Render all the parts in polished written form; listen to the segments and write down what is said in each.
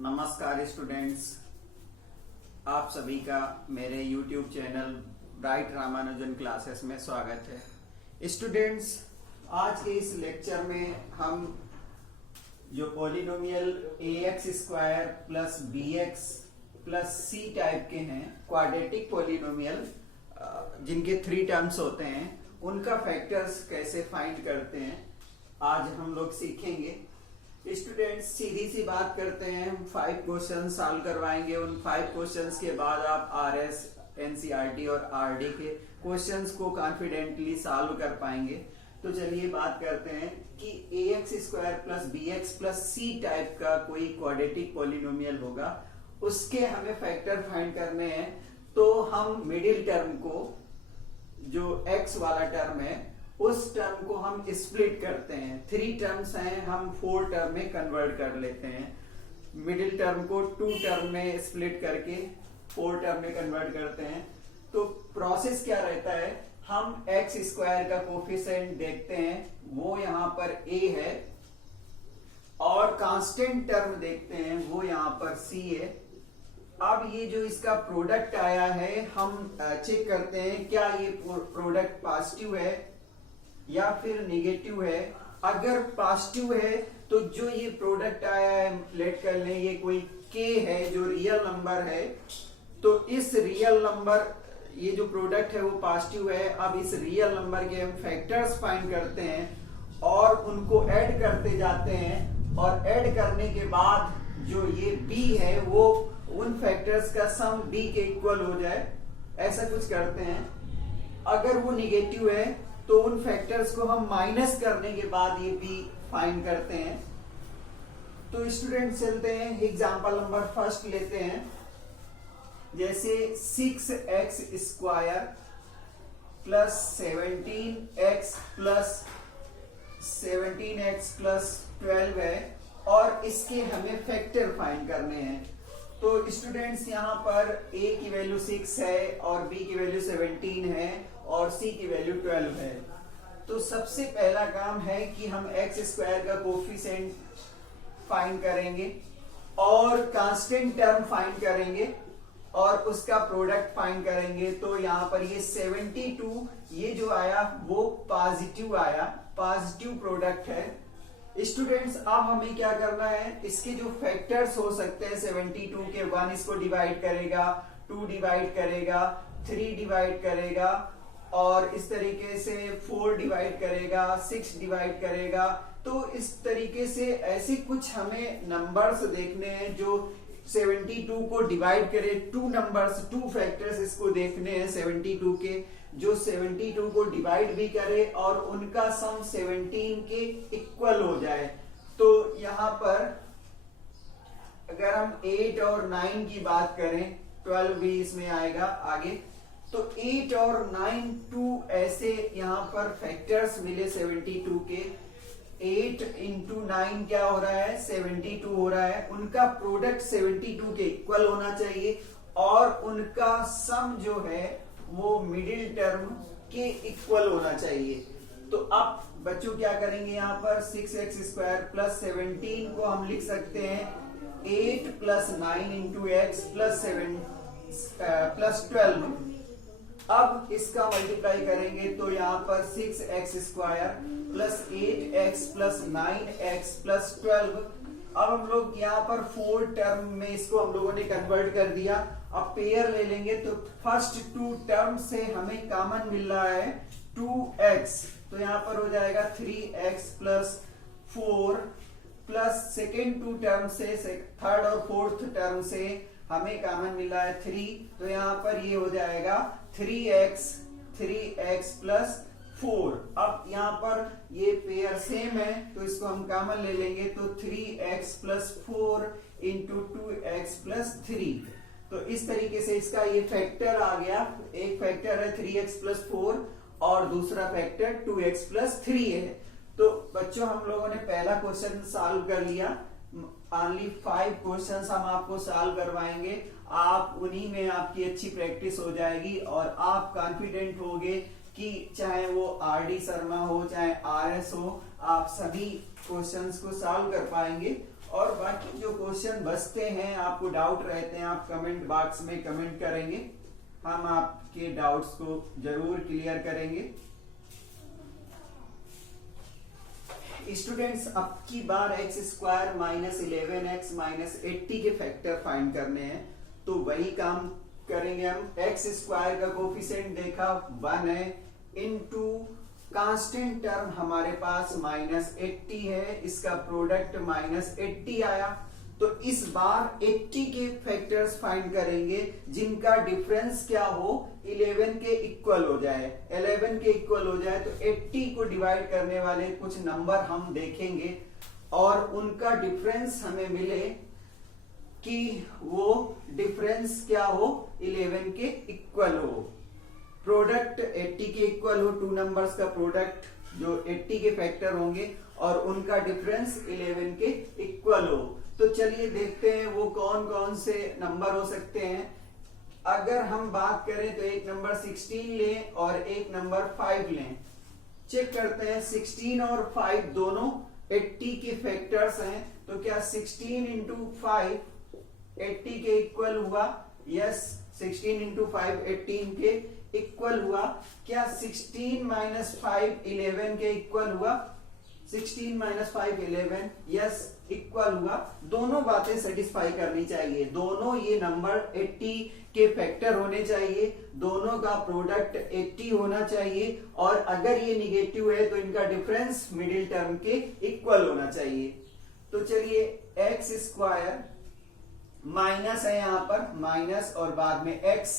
नमस्कार स्टूडेंट्स, आप सभी का मेरे YouTube channel bright Ramanujan classes में स्वागत है। स्टूडेंट्स, आज के इस लेक्चर में हम जो polynomial ax² plus bx plus c type के हैं, क्वाड्रेटिक पॉलिनोमियल जिनके 3 टर्म्स होते हैं, उनका फैक्टर्स कैसे फाइंड करते हैं आज हम लोग सीखेंगे। स्टूडेंट्स, सीधी सी बात करते हैं, 5 क्वेश्चन सॉल्व करवाएंगे। उन 5 क्वेश्चंस के बाद आप आरएस, एनसीईआरटी और आरडी के क्वेश्चंस को कॉन्फिडेंटली सॉल्व कर पाएंगे। तो चलिए बात करते हैं कि ax² plus bx plus c type का कोई क्वाड्रेटिक पॉलिनोमियल होगा, उसके हमें फैक्टर फाइंड करने हैं। तो हम मिडिल टर्म को, जो x वाला टर्म है, उस टर्म को हम स्प्लिट करते हैं। 3 टर्म्स हैं, हम 4 टर्म में कन्वर्ट कर लेते हैं। मिडिल टर्म को 2 टर्म में स्प्लिट करके 4 टर्म में कन्वर्ट करते हैं। तो प्रोसेस क्या रहता है, हम x² का कोफिशिएंट देखते हैं, वो यहाँ पर a है, और कांस्टेंट टर्म देखते हैं, वो यहाँ पर c है। अब ये जो इसका प्रोडक्ट आया है, हम चेक करते हैं क्या ये प्रोडक्ट पॉजिटिव है या फिर नेगेटिव है। अगर पॉजिटिव है तो जो ये प्रोडक्ट आया है, लेट कर लें ये कोई k है जो रियल नंबर है, तो इस रियल नंबर, ये जो प्रोडक्ट है वो पॉजिटिव है। अब इस रियल नंबर के हम फैक्टर्स फाइंड करते हैं और उनको ऐड करते जाते हैं, और ऐड करने के बाद जो ये b है वो उन फैक्टर्स का सम b के इक्वल हो जाए, ऐसा कुछ करते हैं। अगर वो निगेटिव है तो उन फैक्टर्स को हम माइनस करने के बाद ये b फाइंड करते हैं। तो स्टूडेंट चलते हैं, एग्जांपल नंबर फर्स्ट लेते हैं। जैसे 6x² प्लस 17x प्लस 12 है, और इसके हमें फैक्टर फाइंड करने हैं। तो स्टूडेंट्स, यहाँ पर a की वैल्यू 6 है और b की वैल्यू 17 है और c की वैल्यू 12 है। तो सबसे पहला काम है कि हम x² का कोफिशिएंट फाइंड करेंगे और कांस्टेंट टर्म फाइंड करेंगे और उसका प्रोडक्ट फाइंड करेंगे। तो यहाँ पर ये 72 ये जो आया वो पॉजिटिव आया, पॉजिटिव प्रोडक्ट है। स्टूडेंट्स, अब हमें क्या करना है, इसके जो फैक्टर्स हो सकते हैं 72 के, 1 इसको डिवाइड करेगा, 2 डिवाइड करेगा, 3 डिवाइड करेगा, और इस तरीके से 4 डिवाइड करेगा, 6 डिवाइड करेगा। तो इस तरीके से ऐसे कुछ हमें नंबर्स देखने हैं जो 72 को डिवाइड करे। 2 नंबर्स, 2 फैक्टर्स इसको देखने हैं 72 के, जो 72 को डिवाइड भी करे और उनका सम 17 के इक्वल हो जाए। तो यहाँ पर अगर हम 8 और 9 की बात करें, 12 भी इसमें आएगा आगे। तो 8 और 9 2 ऐसे यहाँ पर फैक्टर्स मिले 72 के। 8 into 9 क्या हो रहा है, 72 हो रहा है। उनका प्रोडक्ट 72 के इक्वल होना चाहिए और उनका सम जो है वो मिडिल टर्म के इक्वल होना चाहिए। तो अब बच्चों क्या करेंगे, यहाँ पर 6x² प्लस 17 को हम लिख सकते हैं 8 प्लस 9 into x प्लस 12। अब इसका मल्टीप्लाई करेंगे तो यहाँ पर 6x² plus 8x plus 9x plus 12। अब हम लोग यहाँ पर 4 टर्म में इसको हम लोगों ने कन्वर्ट कर दिया। अब पेयर ले लेंगे तो फर्स्ट 2 टर्म से हमें कॉमन मिल रहा है 2x, तो यहाँ पर हो जाएगा 3x plus 4, plus second 2 term से, थर्ड और फोर्थ टर्म से हमें कॉमन मिल रहा है 3, तो यहाँ पर ये हो जाएगा 3x प्लस 4। अब यहाँ पर ये पेयर सेम है तो इसको हम कॉमन ले लेंगे, तो 3x plus 4 into 2x plus 3। तो इस तरीके से इसका ये फैक्टर आ गया। एक फैक्टर है 3x प्लस 4 और दूसरा फैक्टर 2x प्लस 3 है। तो बच्चों, हम लोगों ने पहला क्वेश्चन सॉल्व कर लिया। ओनली 5 क्वेश्चंस हम आपको सॉल्व करवाएंगे। आप उन्हीं में आपकी अच्छी प्रैक्टिस हो जाएगी और आप कॉन्फिडेंट होगे कि चाहे वो आरडी शर्मा हो चाहे आरएस हो, आप सभी क्वेश्चंस को सॉल्व कर पाएंगे और बाकी जो क्वेश्चन बचते हैं, आपको डाउट रहते हैं, आप कमेंट बॉक्स में कमेंट करेंगे, हम आपके डाउट्स को जरूर क्लियर करेंगे। स्टूडेंट्स, अब की बार x square minus 11x minus 80 के फैक्टर फाइंड करने हैं, तो वही काम करेंगे हम। एक्स स्क्वायर का कोफिशिएंट देखा 1 है, इनटू कांस्टेंट टर्म हमारे पास माइनस 80 है, इसका प्रोडक्ट माइनस 80 आया। तो इस बार 80 के फैक्टर्स फाइंड करेंगे जिनका डिफरेंस क्या हो, 11 के इक्वल हो जाए। 11 के इक्वल हो जाए तो 80 को डिवाइड करने वाले कुछ नंबर हम देखेंगे और उनका डिफरेंस हमें मिले कि वो डिफरेंस क्या हो, 11 के इक्वल हो। प्रोडक्ट 80 के इक्वल हो, टू नंबर्स का प्रोडक्ट जो 80 के फैक्टर होंगे और उनका डिफरेंस 11 के इक्वल हो। तो चलिए देखते हैं वो कौन कौन से नंबर हो सकते हैं। अगर हम बात करें तो एक नंबर 16 लें और एक नंबर 5 लें। चेक करते हैं, 16 और 5 दोनों 80 के फैक्टर्स हैं, तो क्या 16 इंटू 5 80 के इक्वल हुआ? यस, 16 इंटू 5 18 के इक्वल हुआ। क्या 16 माइनस 5 11 के इक्वल हुआ? 16 माइनस 5 11, यस इक्वल हुआ। दोनों बातें सेटिस्फाई करनी चाहिए, दोनों ये नंबर 80 के फैक्टर होने चाहिए, दोनों का प्रोडक्ट 80 होना चाहिए, और अगर ये निगेटिव है तो इनका डिफरेंस मिडिल टर्म के इक्वल होना चाहिए। तो चलिए, एक्स स्क्वायर माइनस है यहां पर, माइनस और बाद में x।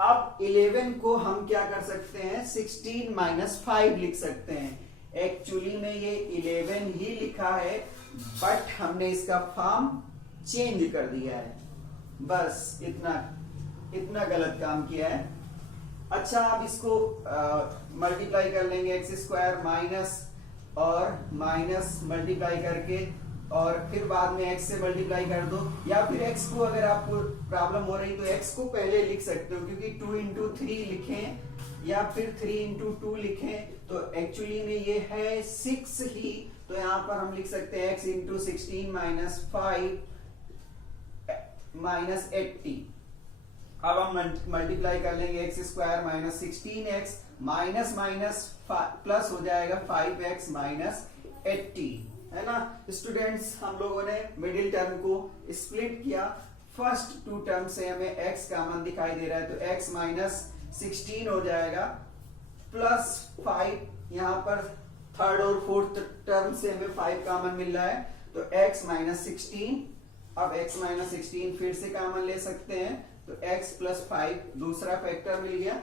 अब 11 को हम क्या कर सकते हैं, 16 माइनस 5 लिख सकते हैं। एक्चुअली में ये 11 ही लिखा है, बट हमने इसका फॉर्म चेंज कर दिया है, बस इतना गलत काम किया है। अच्छा, अब इसको मल्टीप्लाई कर लेंगे, एक्स स्क्वायर माइनस और माइनस मल्टीप्लाई करके, और फिर बाद में x से मल्टीप्लाई कर दो, या फिर x को अगर आपको प्रॉब्लम हो रही तो x को पहले लिख सकते हो, क्योंकि 2 इंटू 3 लिखें या फिर 3 इंटू 2 लिखें तो एक्चुअली में ये है 6 ही, तो यहां पर हम लिख सकते हैं x इंटू 16 माइनस 5 माइनस 80। अब हम मल्टीप्लाई कर लेंगे, x square minus 16x minus minus plus हो जाएगा 5x माइनस 80, है ना स्टूडेंट्स। हम लोगों ने मिडिल टर्म को स्प्लिट किया, फर्स्ट टू टर्म से हमें x कॉमन दिखाई दे रहा है, तो x माइनस 16 हो जाएगा, प्लस 5 यहाँ पर थर्ड और फोर्थ टर्म से हमें 5 कॉमन मिल रहा है, तो x माइनस 16। अब x माइनस 16 फिर से कॉमन ले सकते हैं, तो x प्लस 5 दूसरा फैक्टर मिल गया।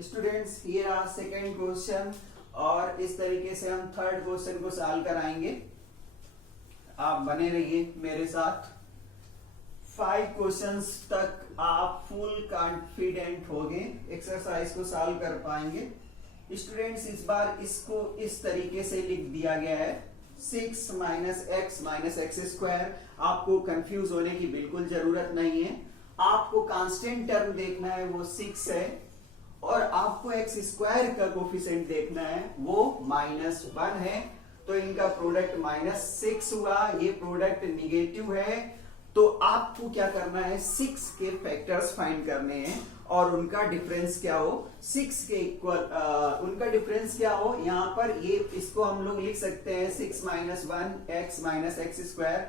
स्टूडेंट्स, ये रहा सेकेंड क्वेश्चन, और इस तरीके से हम थर्ड क्वेश्चन को सॉल्व कराएंगे। आप बने रहिए मेरे साथ, 5 क्वेश्चंस तक आप फुल कॉन्फिडेंट होंगे, एक्सरसाइज को सॉल्व कर पाएंगे। स्टूडेंट्स, इस बार इसको इस तरीके से लिख दिया गया है, 6 माइनस एक्स स्क्वायर। आपको कंफ्यूज होने की बिल्कुल जरूरत नहीं है, आपको कांस्टेंट टर्म देखना है, वो 6 है, और आपको एक्स स्क्वायर का कोफिशिएंट देखना है, वो -1 है, तो इनका प्रोडक्ट -6 हुआ। ये प्रोडक्ट निगेटिव है, तो आपको क्या करना है, 6 के फैक्टर्स फाइंड करने हैं और उनका डिफरेंस क्या हो, 6 के इक्वल, उनका डिफरेंस क्या हो। यहां पर ये इसको हम लोग लिख सकते हैं 6 minus 1 x minus x square,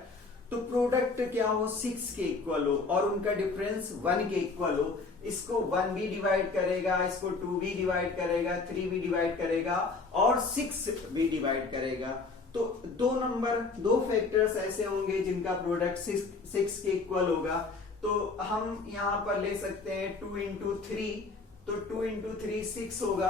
तो प्रोडक्ट क्या हो, 6 के इक्वल हो और उनका डिफरेंस 1 के इक्वल हो। इसको 1 भी डिवाइड करेगा, इसको 2 भी डिवाइड करेगा, 3 भी डिवाइड करेगा और 6 भी डिवाइड करेगा। तो दो फैक्टर्स ऐसे होंगे जिनका प्रोडक्ट 6 के इक्वल होगा, तो हम यहां पर ले सकते हैं 2 इंटू 3, तो 2 इंटू 3 6 होगा।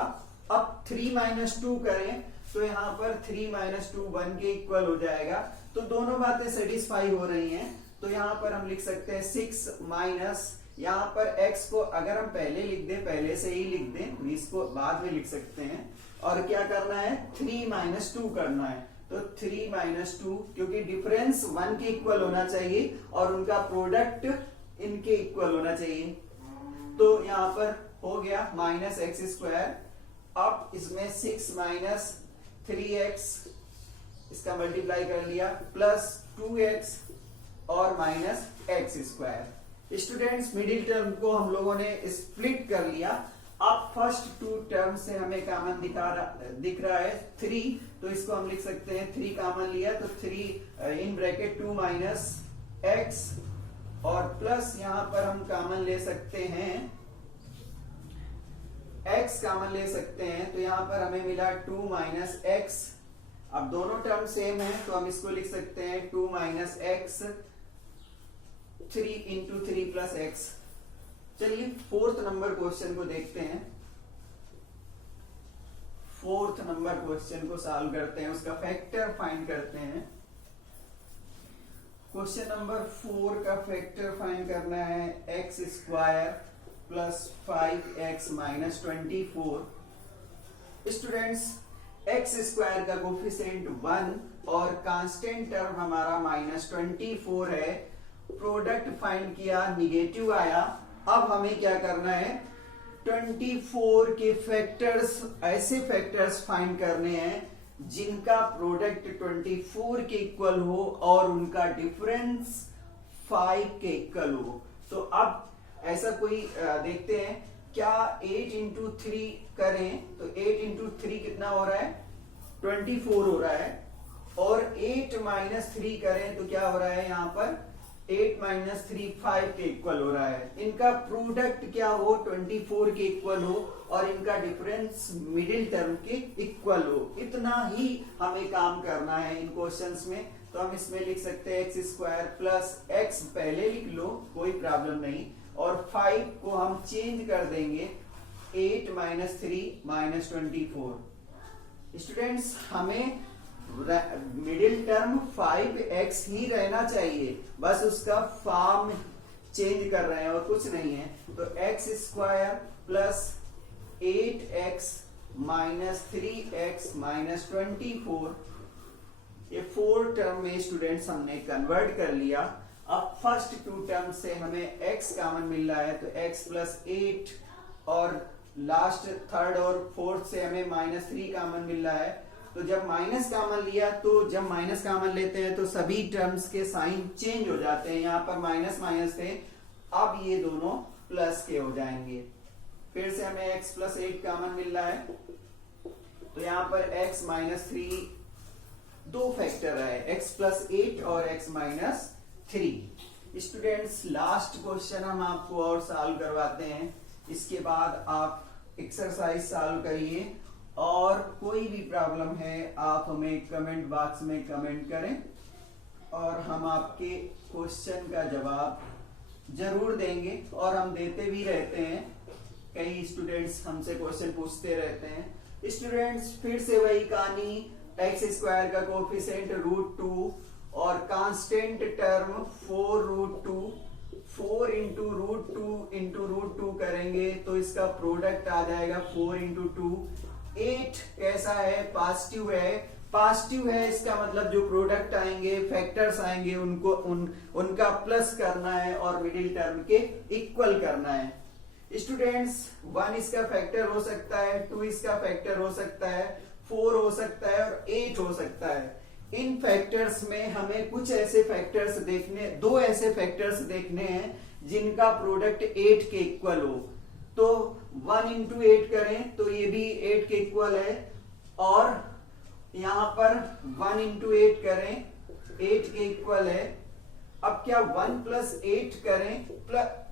अब 3 माइनस 2 करें तो यहाँ पर 3 माइनस 2 1 के इक्वल हो जाएगा, तो दोनों बातें सेटिस्फाई हो रही हैं। तो यहाँ पर हम लिख सकते हैं 6 माइनस, यहाँ पर x को अगर हम पहले लिख दें, पहले से ही लिख दें, इसको बाद में लिख सकते हैं, और क्या करना है, 3 माइनस 2 करना है, तो 3 माइनस 2, क्योंकि डिफरेंस 1 के इक्वल होना चाहिए और उनका प्रोडक्ट इनके इक्वल होना चाहिए। तो यहाँ पर हो गया माइनस एक्स स्क्वायर। अब इसमें 6 माइनस 3x इसका मल्टीप्लाई कर लिया, प्लस 2x और minus x square. Students middle term को हम लोगों ने स्प्लिट कर लिया। अब फर्स्ट टू टर्म से हमें कॉमन दिख रहा है 3, तो इसको हम लिख सकते हैं 3 कॉमन लिया तो 3 इन ब्रैकेट 2 माइनस एक्स और प्लस यहां पर हम कॉमन ले सकते हैं x कॉमन ले सकते हैं, तो यहां पर हमें मिला 2 माइनस एक्स। अब दोनों टर्म सेम है तो हम इसको लिख सकते हैं 2 minus x 3 into 3 plus x. चलिए फोर्थ नंबर क्वेश्चन को देखते हैं। फोर्थ नंबर क्वेश्चन को सॉल्व करते हैं, उसका फैक्टर फाइंड करते हैं। क्वेश्चन नंबर 4 का फैक्टर फाइंड करना है x square plus 5x minus 24। Students x square का कोफिशिएंट 1 और कांस्टेंट टर्म हमारा माइनस 24 है। प्रोडक्ट फाइंड किया, निगेटिव आया। अब हमें क्या करना है, 24 के फैक्टर्स, ऐसे फैक्टर्स फाइंड करने हैं जिनका प्रोडक्ट 24 के इक्वल हो और उनका डिफरेंस 5 के इक्वल हो। तो अब ऐसा कोई देखते हैं, क्या 8 इंटू 3 करें तो 8 इंटू 3 कितना हो रहा है, 24 हो रहा है। और 8 माइनस 3 करें तो क्या हो रहा है, यहां पर 8 माइनस 3 5 के इक्वल हो रहा है। इनका प्रोडक्ट क्या हो, 24 के इक्वल हो और इनका डिफरेंस मिडिल टर्म के इक्वल हो। इतना ही हमें काम करना है इन क्वेश्चंस में। तो हम इसमें लिख सकते हैं एक्स स्क्वायर प्लस एक्स, पहले लिख लो कोई प्रॉब्लम नहीं, और 5 को हम चेंज कर देंगे 8 माइनस 3 माइनस 24। स्टूडेंट्स हमें मिडिल टर्म 5x ही रहना चाहिए, बस उसका फॉर्म चेंज कर रहे हैं और कुछ नहीं है। तो x square plus 8x minus 3x minus 24, ये 4 टर्म में स्टूडेंट्स हमने कन्वर्ट कर लिया। अब फर्स्ट 2 टर्म से हमें x कॉमन मिल रहा है तो x प्लस 8 और लास्ट थर्ड और फोर्थ से हमें माइनस 3 कॉमन मिल रहा है। तो जब माइनस कॉमन लिया, तो जब माइनस कॉमन लेते हैं तो सभी टर्म्स के साइन चेंज हो जाते हैं। यहाँ पर माइनस माइनस थे, अब ये दोनों प्लस के हो जाएंगे। फिर से हमें x प्लस 8 कॉमन मिल रहा है, तो यहाँ पर x माइनस 3 दो फैक्टर है, x प्लस 8 और x minus 3। Students last question हम आपको और सॉल्व करवाते हैं, इसके बाद आप एक्सरसाइज सॉल्व करिए और कोई भी प्रॉब्लम है आप हमें कमेंट बॉक्स में कमेंट करें और हम आपके क्वेश्चन का जवाब जरूर देंगे और हम देते भी रहते हैं। कई स्टूडेंट्स हमसे क्वेश्चन पूछते रहते हैं। स्टूडेंट्स फिर से वही कहानी, एक्स स्क्वायर का कोफिशिएंट √2 और कांस्टेंट टर्म 4√2, 4 इंटू √2 करेंगे तो इसका प्रोडक्ट आ जाएगा 4 इंटू 2। 8 कैसा है, पॉजिटिव है, पॉजिटिव है इसका मतलब जो प्रोडक्ट आएंगे, फैक्टर्स आएंगे, उनका प्लस करना है और मिडिल टर्म के इक्वल करना है। स्टूडेंट्स 1 इसका फैक्टर हो सकता है, 2 इसका फैक्टर हो सकता है, 4 हो सकता है और 8 हो सकता है। इन फैक्टर्स में हमें कुछ ऐसे फैक्टर्स देखने, 2 ऐसे फैक्टर्स देखने हैं जिनका प्रोडक्ट 8 के इक्वल हो। तो 1 इंटू 8 करें तो ये भी 8 के इक्वल है, और यहां पर 1 इंटू 8 करें 8 के इक्वल है। अब क्या 1 प्लस 8 करें,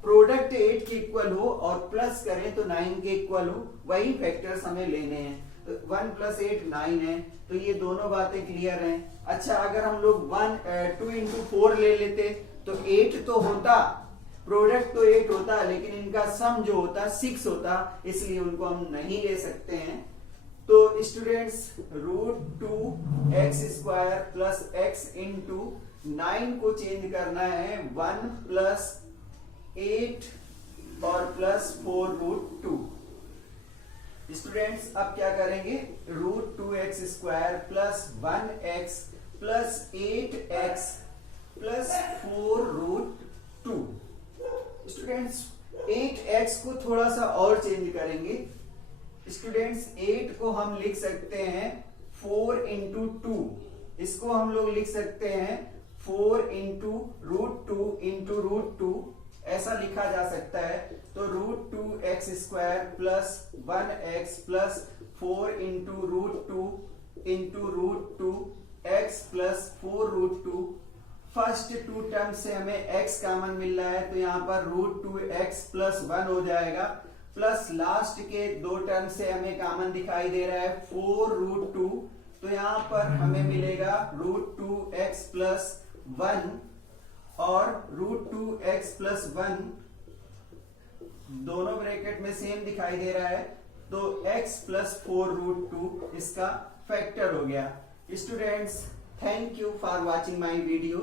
प्रोडक्ट 8 के इक्वल हो और प्लस करें तो 9 के इक्वल हो, वही फैक्टर्स हमें लेने हैं। तो 1 प्लस 8 9 है, तो ये दोनों बातें क्लियर हैं। अच्छा अगर हम लोग 2 इंटू 4 ले लेते तो 8 तो होता, प्रोडक्ट तो 8 होता, लेकिन इनका सम जो होता 6 होता, इसलिए उनको हम नहीं ले सकते हैं। तो students √2 x square plus x into 9 को चेंज करना है 1 प्लस 8 और प्लस 4√2। स्टूडेंट्स अब क्या करेंगे, √2x square plus 1x plus 8x plus 4√2। Students 8x को थोड़ा सा और चेंज करेंगे। स्टूडेंट्स 8 को हम लिख सकते हैं 4 इंटू 2, इसको हम लोग लिख सकते हैं 4 इंटू रूट टू ऐसा लिखा जा सकता है। तो √2x² plus 1x plus 4 into root two x plus 4√2। First two term से हमें x कॉमन मिल रहा है, तो यहाँ पर √2x प्लस 1 हो जाएगा, प्लस लास्ट के दो टर्म से हमें कॉमन दिखाई दे रहा है 4√2, तो यहाँ पर हमें मिलेगा √2x प्लस 1 और √2x प्लस 1 दोनों ब्रैकेट में सेम दिखाई दे रहा है, तो x प्लस 4√2 इसका फैक्टर हो गया। Students, thank you for watching my video.